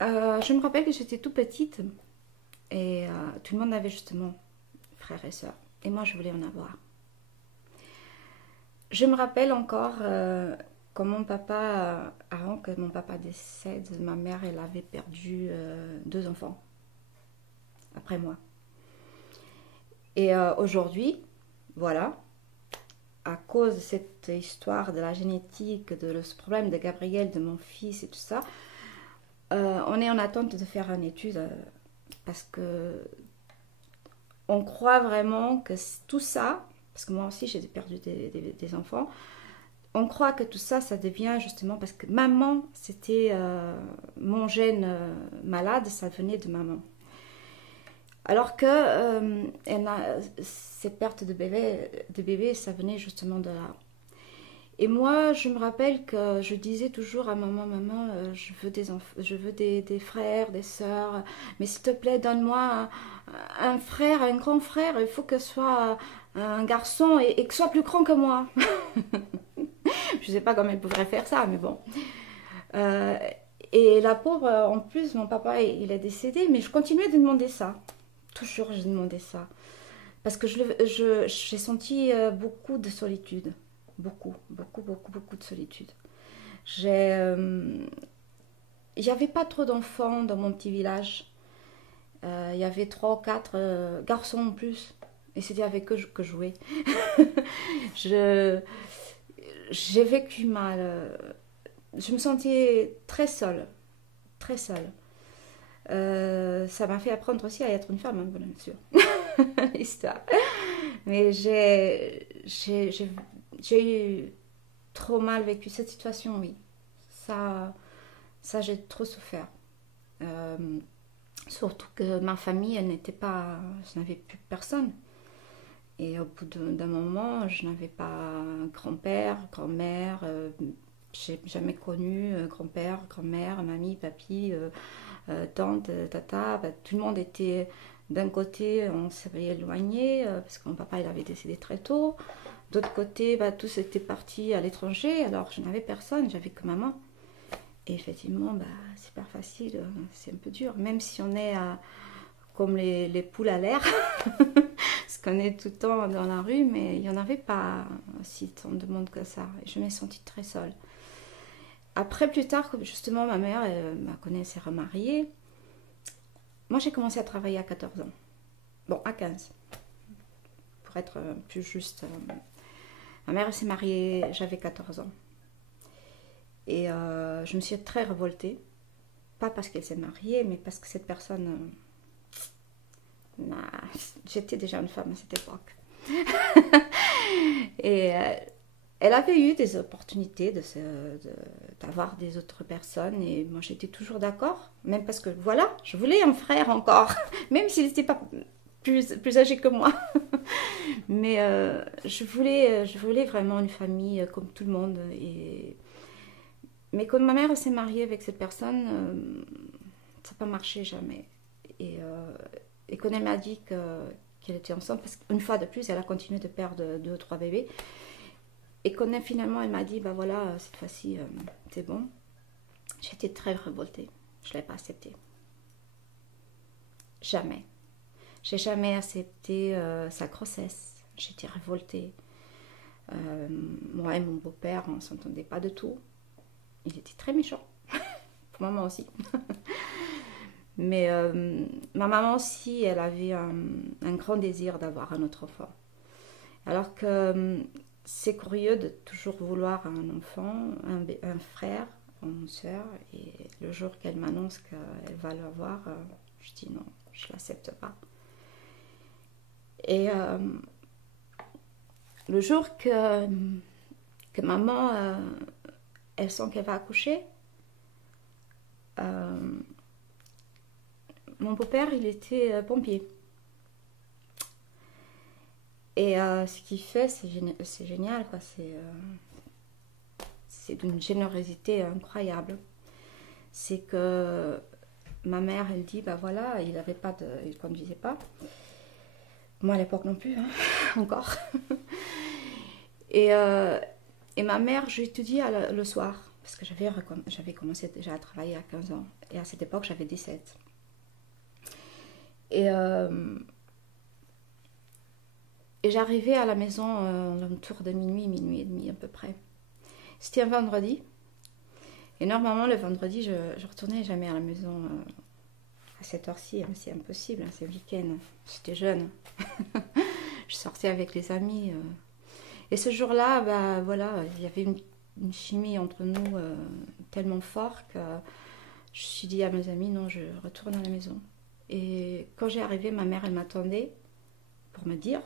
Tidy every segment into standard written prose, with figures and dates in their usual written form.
Je me rappelle que j'étais tout petite et tout le monde avait justement frères et sœurs. Et moi, je voulais en avoir. Je me rappelle encore quand mon papa, avant que mon papa décède, ma mère, elle avait perdu deux enfants après moi. Et aujourd'hui, voilà, à cause de cette histoire de la génétique, de ce problème de Gabriel, de mon fils et tout ça, on est en attente de faire une étude parce que on croit vraiment que tout ça, parce que moi aussi j'ai perdu des enfants, on croit que tout ça, ça devient justement parce que maman, c'était mon gène malade, ça venait de maman. Alors que ces pertes de bébé, ça venait justement de là. Et moi, je me rappelle que je disais toujours à maman, je veux je veux des frères, des sœurs, mais s'il te plaît, donne-moi un frère, un grand frère. Il faut que ce soit un garçon et que soit plus grand que moi. Je ne sais pas comment elle pourrait faire ça, mais bon. Euh, et la pauvre, en plus, mon papa, il est décédé, mais je continuais de demander ça. Toujours, je demandais ça. Parce que j'ai senti beaucoup de solitude. Beaucoup de solitude. Il n'y avait pas trop d'enfants dans mon petit village. Il y avait 3 ou 4 garçons en plus. Et c'était avec eux que je jouais. J'ai vécu mal. Je me sentais très seule. Très seule. Ça m'a fait apprendre aussi à être une femme, hein, bien sûr. Histoire. Mais j'ai eu trop mal vécu cette situation, oui. Ça j'ai trop souffert. Euh, Surtout que ma famille, elle n'était pas... Je n'avais plus personne. Et au bout d'un moment, je n'avais pas grand-père, grand-mère. J'ai jamais connu grand-père, grand-mère, mamie, papy, tante, tata. Bah, tout le monde était... D'un côté, on s'est éloigné parce que mon papa il avait décédé très tôt. D'autre côté, bah, tous étaient partis à l'étranger, alors je n'avais personne, j'avais que maman. Et effectivement, bah, c'est pas facile, c'est un peu dur. Même si on est comme les poules à l'air, parce qu'on est tout le temps dans la rue, mais il n'y en avait pas si tant de monde que ça. Et je m'ai sentie très seule. Après, plus tard, justement, ma mère m'a connue, s'est remariée. Moi, j'ai commencé à travailler à 14 ans. Bon, à 15, pour être plus juste. Ma mère s'est mariée, j'avais 14 ans. Et je me suis très révoltée. Pas parce qu'elle s'est mariée, mais parce que cette personne... j'étais déjà une femme à cette époque. Et elle avait eu des opportunités d'avoir des autres personnes. Et moi, j'étais toujours d'accord. Même parce que, voilà, je voulais un frère encore. Même s'il n'était pas plus âgé que moi. Mais je voulais vraiment une famille comme tout le monde. Mais quand ma mère s'est mariée avec cette personne, ça n'a pas marché jamais. Et quand elle m'a dit qu'elle était enceinte, parce qu'une fois de plus, elle a continué de perdre 2 ou 3 bébés. Et quand finalement elle m'a dit, bah voilà, cette fois-ci, c'est bon, j'étais très révoltée. Je ne l'ai pas accepté. Jamais. J'ai jamais accepté sa grossesse. J'étais révoltée. Moi et mon beau-père, on ne s'entendait pas de tout. Il était très méchant. Pour maman aussi. Mais ma maman aussi, elle avait un grand désir d'avoir un autre enfant. Alors que c'est curieux de toujours vouloir un enfant, un frère, une soeur. Et le jour qu'elle m'annonce qu'elle va l'avoir, je dis non, je ne l'accepte pas. Et le jour que maman, elle sent qu'elle va accoucher, mon beau-père, il était pompier. Et ce qu'il fait, c'est génial, quoi. C'est d'une générosité incroyable. C'est que ma mère, elle dit, bah voilà, il ne conduisait pas. Moi, à l'époque non plus, hein, encore. Et ma mère, j'ai étudié le soir. parce que j'avais commencé déjà à travailler à 15 ans. Et à cette époque, j'avais 17. Et j'arrivais à la maison autour de minuit et demi à peu près. C'était un vendredi. Et normalement, le vendredi, je retournais jamais à la maison à cette heure-ci. Hein, c'est impossible, hein, c'est le week-end. J'étais jeune. Je sortais avec les amis. Et ce jour-là, bah, voilà, il y avait une chimie entre nous tellement forte que je me suis dit à mes amis, non, je retourne à la maison. Et quand j'ai arrivé, ma mère, elle m'attendait pour me dire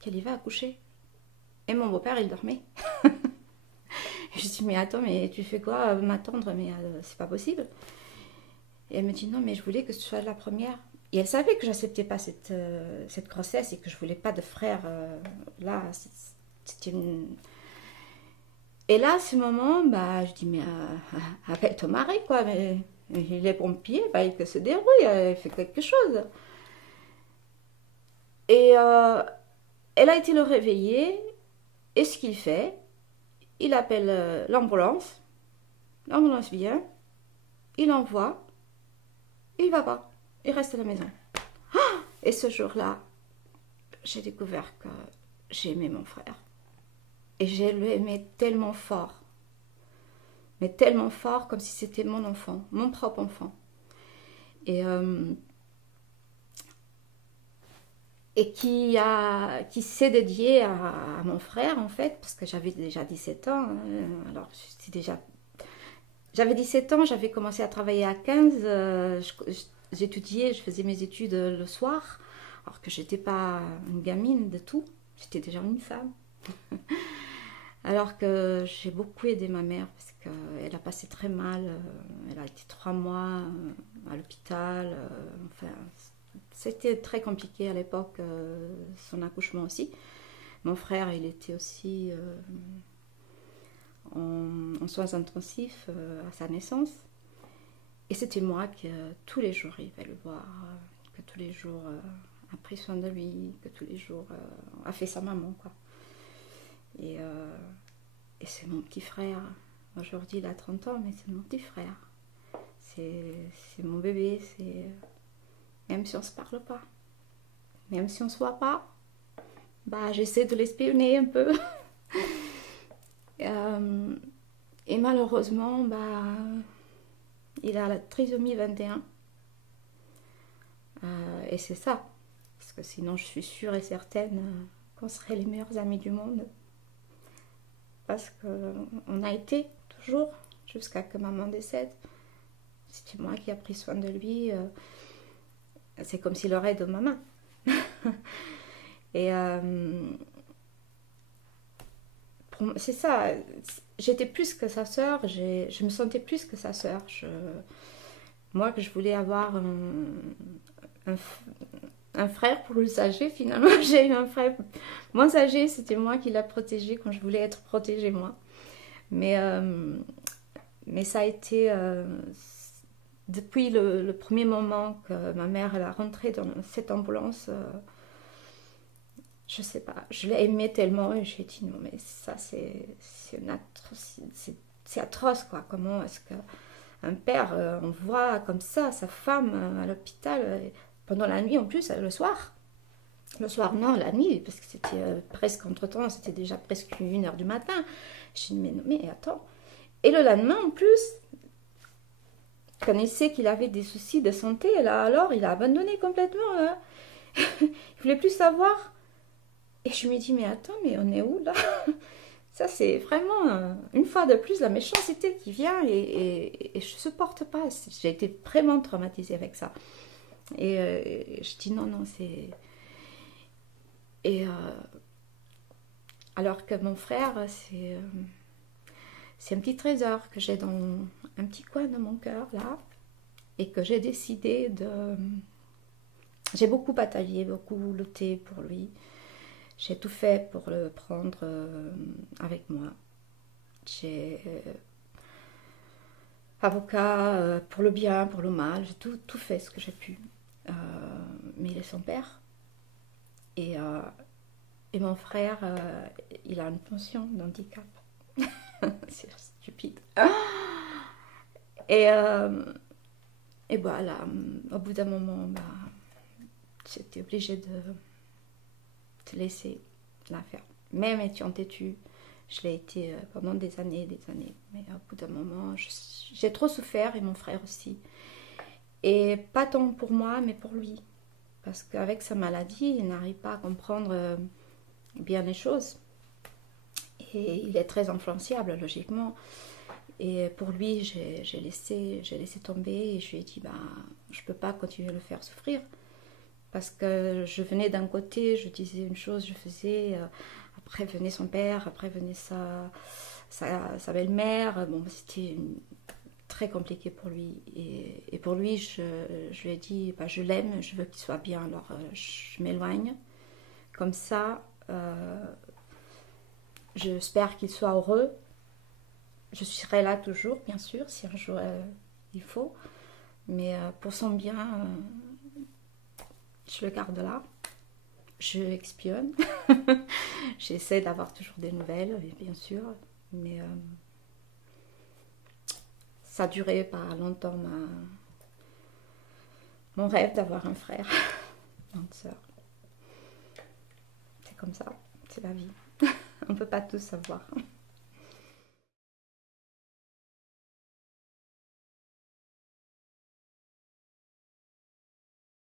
qu'elle y va accoucher. Et mon beau-père, il dormait. Je me suis dit, mais attends, mais tu fais quoi m'attendre? Mais c'est pas possible. Et elle me dit, non, mais je voulais que tu sois la première. Et elle savait que j'acceptais pas cette grossesse et que je voulais pas de frère. Là, c'était une... Et là, à ce moment, bah, je dis, mais appelle ton mari, quoi. Mais il est pompier, bah, il se débrouille, il fait quelque chose. Et elle a été le réveiller. Et ce qu'il fait, il appelle l'ambulance. L'ambulance vient. Il envoie. Il va pas. Il reste à la maison. Et ce jour-là, j'ai découvert que j'aimais mon frère. Et je l'aimais tellement fort. Mais tellement fort comme si c'était mon enfant, mon propre enfant. Et qui s'est dédié à mon frère, en fait, parce que j'avais déjà 17 ans. Alors, j'avais 17 ans, j'avais commencé à travailler à 15. J'étudiais, je faisais mes études le soir, alors que j'étais pas une gamine de tout. J'étais déjà une femme. Alors que j'ai beaucoup aidé ma mère parce qu'elle a passé très mal. Elle a été 3 mois à l'hôpital. Enfin, c'était très compliqué à l'époque, son accouchement aussi. Mon frère, il était aussi en soins intensifs à sa naissance. Et c'était moi qui, tous les jours, il va le voir, que tous les jours a pris soin de lui, que tous les jours a fait sa maman, quoi. Et c'est mon petit frère. Aujourd'hui, il a 30 ans, mais c'est mon petit frère. C'est mon bébé. Même si on ne se parle pas, même si on ne se voit pas, bah, j'essaie de l'espionner un peu. Et malheureusement, bah, il a la trisomie 21. Et c'est ça. Parce que sinon, je suis sûre et certaine qu'on serait les meilleurs amis du monde. Parce qu'on a été toujours, jusqu'à que maman décède. C'était moi qui ai pris soin de lui. C'est comme s'il aurait de ma main. Et c'est ça. J'étais plus que sa sœur. Je me sentais plus que sa sœur. Moi, que je voulais avoir un frère plus âgé, finalement, j'ai eu un frère moins âgé. C'était moi qui l'a protégé quand je voulais être protégée, moi. Mais ça a été... depuis le premier moment que ma mère elle a rentré dans cette ambulance, je sais pas, je l'ai aimée tellement et j'ai dit non mais ça c'est atroce quoi. Comment est-ce qu'un père envoie comme ça sa femme à l'hôpital pendant la nuit en plus, le soir non, la nuit, parce que c'était presque entre-temps, c'était déjà presque 1h du matin. J'ai dit mais non mais attends. Et le lendemain en plus, quand il sait qu'il avait des soucis de santé, là, alors il a abandonné complètement. Hein. Il voulait plus savoir. Et je me dis, mais attends, mais on est où là? Ça, c'est vraiment, une fois de plus, la méchanceté qui vient et je ne supporte pas. J'ai été vraiment traumatisée avec ça. Et je dis, non, non, c'est... Et alors que mon frère, c'est un petit trésor que j'ai dans un petit coin de mon cœur, là, et que j'ai décidé de... J'ai beaucoup bataillé, beaucoup lutté pour lui. J'ai tout fait pour le prendre avec moi. J'ai avocat pour le bien, pour le mal. J'ai tout fait ce que j'ai pu. Mais il est son père. Et mon frère, il a une pension d'handicap. stupide. Et voilà, au bout d'un moment, bah, j'étais obligée de laisser la faire. Même étant têtue, je l'ai été pendant des années. Mais au bout d'un moment, j'ai trop souffert et mon frère aussi. Et pas tant pour moi, mais pour lui. Parce qu'avec sa maladie, il n'arrive pas à comprendre bien les choses. Et il est très influençable, logiquement. Et pour lui, j'ai laissé tomber et je lui ai dit, bah, je ne peux pas continuer à le faire souffrir. Parce que je venais d'un côté, je disais une chose, je faisais, après venait son père, après venait sa belle-mère. Bon, c'était très compliqué pour lui. Et pour lui, je lui ai dit, bah, je l'aime, je veux qu'il soit bien, alors je m'éloigne. Comme ça, j'espère qu'il soit heureux. Je serai là toujours, bien sûr, si un jour il faut. Mais pour son bien, je le garde là. Je expionne. J'essaie d'avoir toujours des nouvelles, bien sûr. Mais ça a duré pas longtemps mon rêve d'avoir un frère, une sœur. C'est comme ça, c'est la vie. On ne peut pas tout savoir.